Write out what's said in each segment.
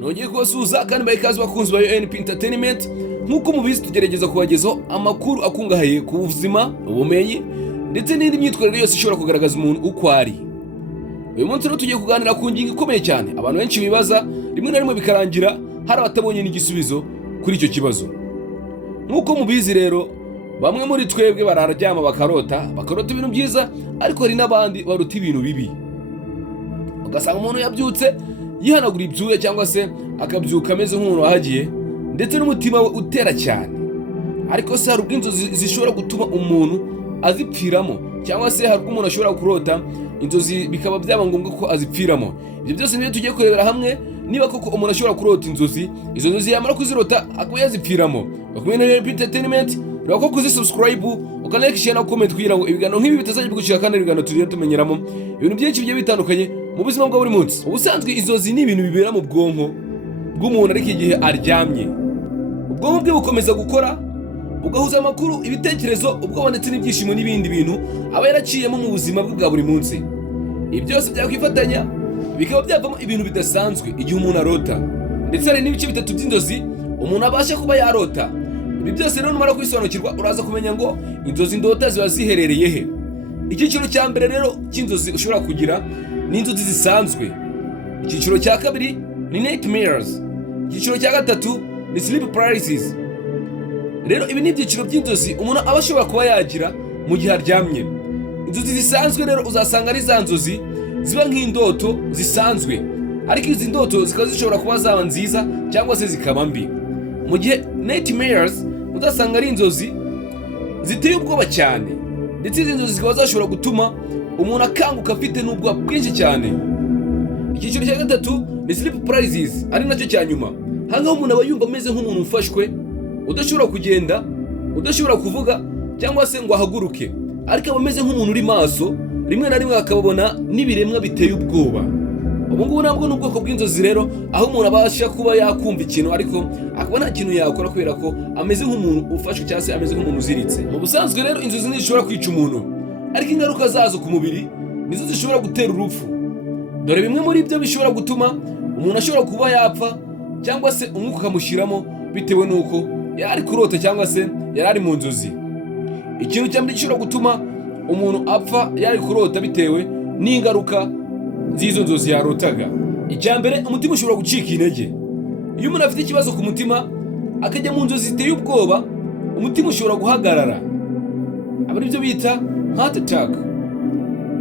nongeye kubasuhuza kandi baha ikaze bakunzi ba UNP Entertainment. Nk'uko mubizi tugerageza kubagezaho amakuru akungahaye ku buzima, ubumenyi ndetse n'indi myitwarire yose ishobora kugaragaza umuntu uko ari. Uyu munsi rero tugiye kuganira ku ngingo ikomeye cyane abantu benshi bibaza, rimwe na rimwe bikarangira hari abatabonye n'igisubizo kuri icyo kibazo. Nk'uko mubizi rero, bamwe muri twebwe bararyama bakarota ibintu byiza, ariko hari n'abandi baruta ibintu bibi. Ugasanga umuntu yabyutse yihanagura ibyuya cyangwa se akabyuka ameze nk'umuntu wahagiye, ndetse n'umutima we utera cyane. Ariko se hari ubw'inzozi zishobora gutuma umuntu azipfiramo, cyangwa se hari ubw'umuntu ashobora kurota inzozi bikaba byaba ngombwa ko azipfiramo. Ibyo byose nibyo tugiye kurebera hamwe, niba koko umuntu ashobora kurota inzozi, izo nzozi yamara kuzirota akaba yazipfiramo. Bakumwe na RW'UMUKIRISTU Entertainment, reba ko kuzisubscribe, ukanalike, share na comment kugira ngo ibiganiro nk'ibi bitazajya bigucika, kandi ibiganiro tugiye tumenyeramo ibintu byinshi bigiye bitandukanye mu buzima bwa buri munsi. Ubusanzwe inzozi ni ibintu bibera mu bwonko bw'umuntu ariko igihe aryamye. Ubwonko bwe bukomeza gukora, bugahuza amakuru, ibitekerezo, ubwoba ndetse n'ibyishimo n'ibindi bintu aba yaraciyemo mu buzima bwe bwa buri munsi. Ibi byose byakwifatanya bikaba byavamo ibintu bidasanzwe igihe umuntu arota. Ndetse hari n'ibice bitatu by'inzozi umuntu abasha kuba yarota. Ibi byose rero numara kwisobanukirwa uraza kumenya ngo inzozi ndota ziba ziherereye he. Icyiciro cya mbere rero cy'inzozi ushobora kugira ni inzozi zisanzwe. Icyiciro cya kabiri ni nightmares. Icyiciro cya gatatu ni sleep paralysis. Rero ibi ni ibyiciro by'inzozi umuntu aba ashobora kuba yagira mu gihe aryamye. Inzozi zisanzwe rero uzasanga ari za nzozi ziba nk'indoto zisanzwe, ariko izi ndoto zikaba zishobora kuba zaba nziza cyangwa se zikaba mbi. Mu gihe nightmares uzasanga ari inzozi ziteye ubwoba cyane, ndetse izi nzozi zikaba zashobora gutuma umuntu akanguka afite n'ubwoba bwinshi cyane. Icyiciro cya gatatu ni sleep paralysis, ari nacyo cya nyuma. Hangaho umuntu aba yumva ameze nk'umuntu ufashwe, udashobora kugenda, udashobora kuvuga cyangwa se ngo ahaguruke, ariko aba ameze nk'umuntu uri maso, rimwe na rimwe akababona n'ibiremwa biteye ubwoba. Ubu ngubu nabwo ni ubwoko bw'inzozi rero, aho umuntu abasha kuba yakumva ikintu ariko akaba nta kintu yakora kubera ko ameze nk'umuntu ufashwe cyangwa se ameze nk'umuntu uziritse. Mu busanzwe rero inzozi ntizishobora kwica umuntu, ariko ingaruka zazo ku mubiri nizo zishobora gutera urupfu. Dore bimwe muri byo bishobora gutuma umuntu ashobora kuba yapfa, cyangwa se umwuka ukamushyiramo bitewe n'uko yari ari kurota cyangwa se yari ari mu nzozi. Ikintu cya mbere gishobora gutuma umuntu apfa yari ari kurota bitewe n'ingaruka z'izo nzozi yarotaga. Icya mbere, umutima ushobora gucika intege. Iyo umuntu afite ikibazo ku mutima akajya mu nzozi ziteye ubwoba, umutima ushobora guhagarara, aba aribyo bita heart attack.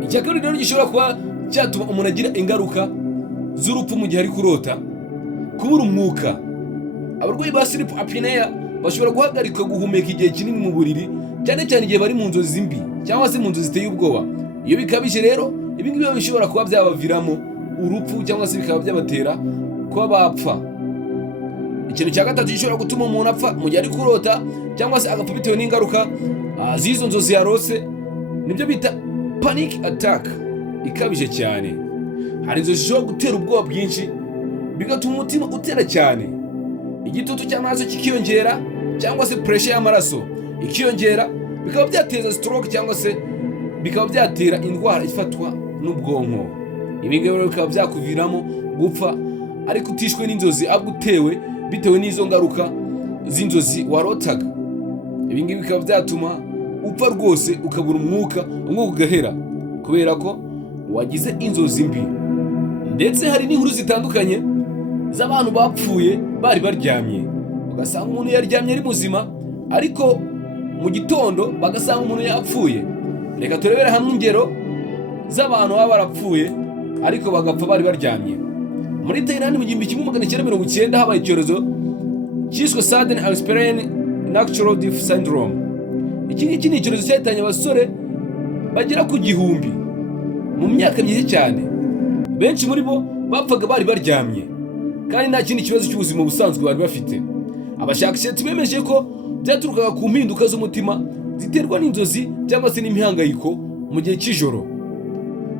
Icya kabiri rero gishobora kuba cyatuma umuntu agira ingaruka z'urupfu mu gihe ari kurota, kubura umwuka. Abarwayi ba sleep apnea bashobora guhagarika guhumeka igihe kinini mu buriri, cyane cyane igihe bari mu nzozi mbi cyangwa se mu nzozi ziteye ubwoba. Iyo bikabije rero, ibi ngibi bishobora kuba byabaviramo urupfu cyangwa se bikaba byabatera kuba bapfa. Ikintu cya gatatu gishobora gutuma umuntu apfa mu gihe ari kurota cyangwa se agapfa bitewe n'ingaruka z'izo nzozi yarose, nibyo bita panic attack ikabije cyane. Hari inzozi zishobora gutera ubwoba bwinshi bigatuma umutima utera cyane, igitutu cy'amaraso kikiyongera cyangwa se pressure y'amaraso ikiyongera, bikaba byateza stroke cyangwa se bikaba byatera indwara ifatwa n'ubwonko. Ibi ngibi bikaba byakuviramo gupfa ariko utishwe n'inzozi, ahubwo utewe bitewe n'izo ngaruka z'inzozi warotaga. Ibi ngibi bikaba byatuma upfa rwose, ukabura umwuka ugahera kubera ko wagize inzozi mbi. Ndetse hari n'inkuru zitandukanye z'abantu bapfuye bari baryamye. Ugasanga umuntu yaryamye ari muzima, ariko mu gitondo bagasanga umuntu yapfuye. Reka turebere hamwe ingero z'abantu baba barapfuye ariko bagapfa bari baryamye. Muri Thailand mu 1990 habaye icyorezo cyiswe sudden unexplained natural death syndrome. Iki ngiki ni icyorezo cyahitanye abasore bagera ku 1000 mu myaka myinshi cyane. Benshi muri bo bapfaga bari baryamye, kandi nta kindi kibazo cy'ubuzima busanzwe bari bafite. Abashakashatsi bemeje ko byaturukaga ku mpinduka z'umutima ziterwa n'inzozi cyangwa se n'imihangayiko mu gihe cy'ijoro.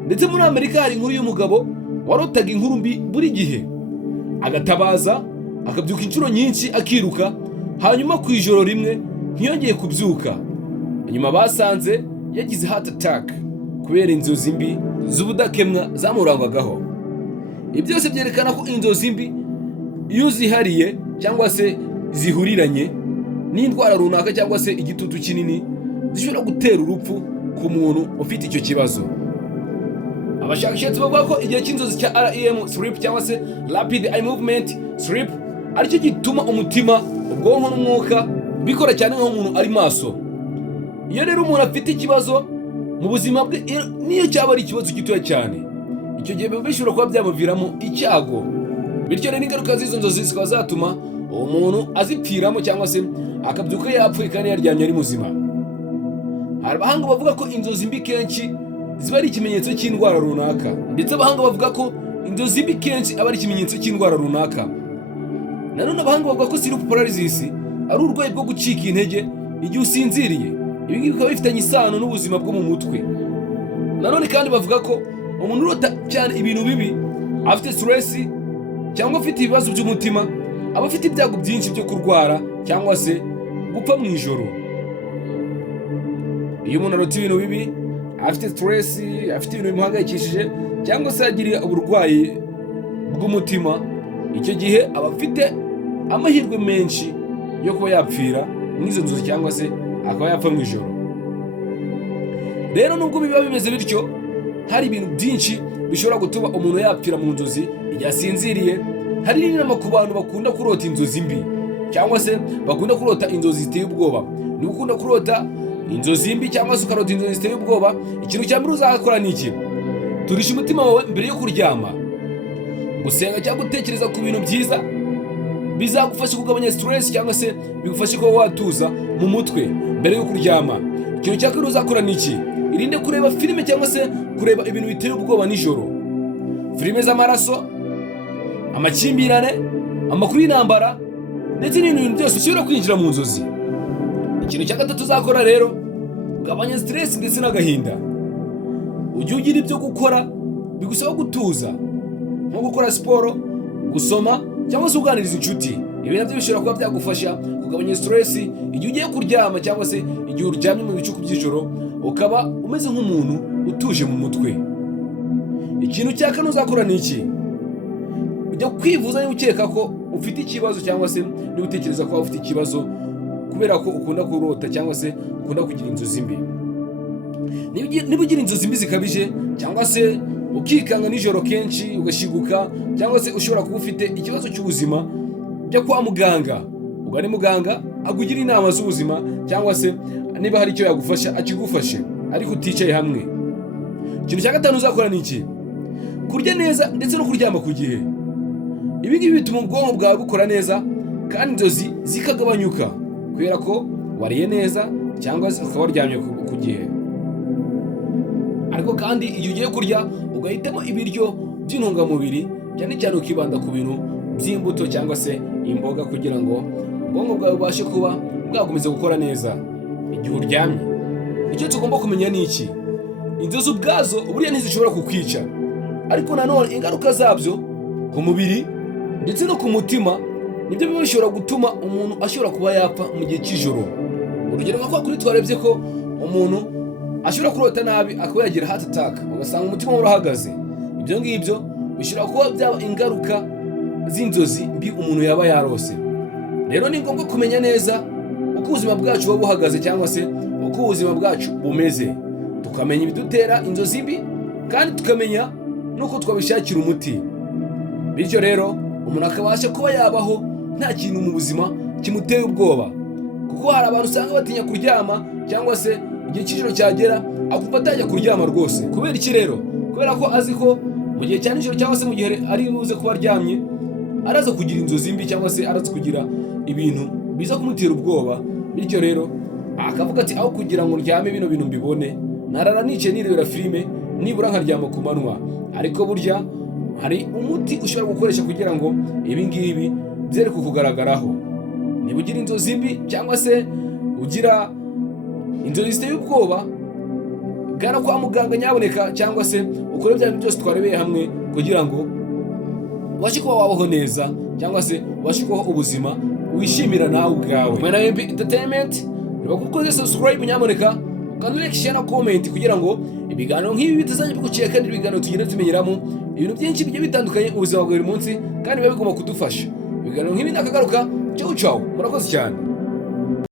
Ndetse muri Amerika hari inkuru y'umugabo warotaga inkuru mbi buri gihe, agatabaza, akabyuka inshuro nyinshi akiruka, hanyuma ku ijoro rimwe ntiyongeye kubyuka. Nyuma basanze yagize heart attack kubera inzozi mbi z'ubudakemwa zamurangwagaho. Ibi byose byerekana ko inzozi mbi iyo zihariye cyangwa se zihuriranye n'indwara runaka cyangwa se igitutu kinini zishobora gutera urupfu ku muntu ufite icyo kibazo. Abashakashatsi bavuga ko igihe cy'inzozi cya REM sleep cyangwa se rapid eye movement sleep aricyo gituma umutima, ubwonko n'umwuka bikora cyane nk'umuntu ari maso. Iyo rero umuntu afite ikibazo mu buzima bwe, niyo cyaba ari ikibazo gitoya cyane, icyo gihe bishobora kuba byamuviramo icyago. Bityo rero ingaruka z'izo nzozi zikaba zatuma uwo muntu azipfiramo cyangwa se akabyuka yapfuye kandi yaryamye ari muzima. Hari abahanga bavuga ko inzozi mbi kenshi ziba ari ikimenyetso cy'indwara runaka, ndetse abahanga bavuga ko inzozi mbi kenshi aba ari ikimenyetso cy'indwara runaka. Nanone abahanga bavuga ko sleep paralysis ari uburwayi bwo gucika intege igihe usinziriye. Ibi ngibi bikaba bifitanye isano n'ubuzima bwo mu mutwe. Nanone kandi bavuga ko umuntu urota cyane ibintu bibi, afite stress cyangwa afite ibibazo by'umutima, aba afite ibyago byinshi byo kurwara cyangwa se gupfa mu ijoro. Iyo umuntu arota ibintu bibi, afite stress, afite ibintu bimuhangayikishije cyangwa se yagiriye uburwayi bw'umutima, icyo gihe aba afite amahirwe menshi yo kuba yapfira n'izo nzozi cyangwa se akaba yapfa mu ijoro. Rero nubwo biba bimeze bityo, hari ibintu byinshi bishobora gutuma umuntu yapfira mu nzozi igihe asinziriye. Hari n'inama ku bantu bakunda kurota inzozi mbi cyangwa se bakunda kurota inzozi ziteye ubwoba. Niba ukunda kurota inzozi mbi cyangwa se ukarota inzozi ziteye ubwoba, ikintu cya mbere uzakora ni iki: turisha umutima wawe mbere yo kuryama. Gusenga cyangwa gutekereza ku bintu byiza bizagufasha kugabanya stress cyangwa se bigufashe kuba watuza mu mutwe mbere yo kuryama. Ikintu cya kabiri uzakora ni iki: irinde kureba filime cyangwa se kureba ibintu biteye ubwoba nijoro. Filime z'amaraso, amakimbirane, amakuru y'intambara ndetse n'ibindi bintu byose bishobora kwinjira mu nzozi. Ikintu cya gatatu uzakora rero, ugabanya stress ndetse n'agahinda. Ujye ugira ibyo gukora bigusaba gutuza, nko gukora siporo, gusoma cyangwa se uganiriza inshuti. Ibi nabyo bishobora kuba byagufasha kugabanya stress igihe ugiye kuryama cyangwa se igihe uryamye mu bicuku by'ijoro, ukaba umeze nk'umuntu utuje mu mutwe. Ikintu cya kane uzakora ni iki: ujya kwivuza niba ukeka ko ufite ikibazo cyangwa se niba utekereza ko ufite ikibazo kubera ko ukunda kurota cyangwa se ukunda kugira inzozi mbi. Niba ugira inzozi mbi zikabije cyangwa se ukikanga nijoro kenshi ugashiguka, cyangwa se ushobora kuba ufite ikibazo cy'ubuzima, jya kwa muganga, ugane muganga agugira inama z'ubuzima, cyangwa se niba hari icyo yagufasha akigufashe ariko uticaye hamwe. Ikintu cya gatanu uzakora ni iki: kurya neza ndetse no kuryama ku gihe. Ibi ngibi bituma ubwonko bwawe bukora neza kandi inzozi zikagabanyuka kubera ko wariye neza cyangwa se ukaba waryamye ku gihe. Ariko kandi igihe ugiye kurya ugahitamo ibiryo by'intungamubiri, cyane cyane ukibanda ku bintu by'imbuto cyangwa se imboga kugira ngo ubwonko bwawe bubashe kuba bwakomeza gukora neza igihe uryamye. Icyo tugomba kumenya ni iki: inzozi ubwazo buriya ntizishobora kukwica, ariko nanone ingaruka zabyo ku mubiri ndetse no ku mutima nibyo biba bishobora gutuma umuntu ashobora kuba yapfa mu gihe cy'ijoro. Urugero nka kwa kuri twarebye ko umuntu ashobora kurota nabi akaba yagira heart attack, ugasanga umutima we urahagaze. Ibyo ngibyo bishobora kuba byaba ingaruka z'inzozi mbi umuntu yaba yarose. Rero ni ngombwa kumenya neza uko ubuzima bwacu buba buhagaze cyangwa se uko ubuzima bwacu bumeze, tukamenya ibidutera inzozi mbi kandi tukamenya nuko twabishakira umuti. Bityo rero umuntu akabasha kuba yabaho nta kintu mu buzima kimuteye ubwoba, kuko hari abantu usanga batinya kuryama cyangwa se igihe cy'ijoro cyagera akumva atajya kuryama rwose. Kubera iki rero? Kubera ko azi ko mu gihe cya nijoro cyangwa se mu gihe ari buze kuba aryamye araza kugira inzozi mbi cyangwa se araza kugira ibintu biza kumutera ubwoba. Bityo rero akavuga ati aho kugira ngo ndyame bino bintu mbibone, narara nicaye nirebera filime nibura nkaryama ku manywa. Ariko burya hari umuti ushobora gukoresha kugira ngo ibi ngibi byere kukugaragaraho. Niba ugira inzozi mbi cyangwa se ugira inzozi ziteye ubwoba, gana kwa muganga nyaboneka, cyangwa se ukore bya bintu byose twarebeye hamwe kugira ngo ubashe kuba wabaho neza cyangwa se ubashe kubaho ubuzima wishimira nawe ubwawe. Mwena MP Entertainment, reba kuko subscribe nyaboneka, ukanda like, share na comment kugira ngo ibiganiro nk'ibi bitazajya bigucika kandi ibiganiro tugenda tumenyeramo ibintu byinshi bigiye bitandukanye ubuzima bwa buri munsi kandi biba bigomba kudufasha. ibiganiro nk'ibi nakagaruka. Ciao ciao, murakoze cyane.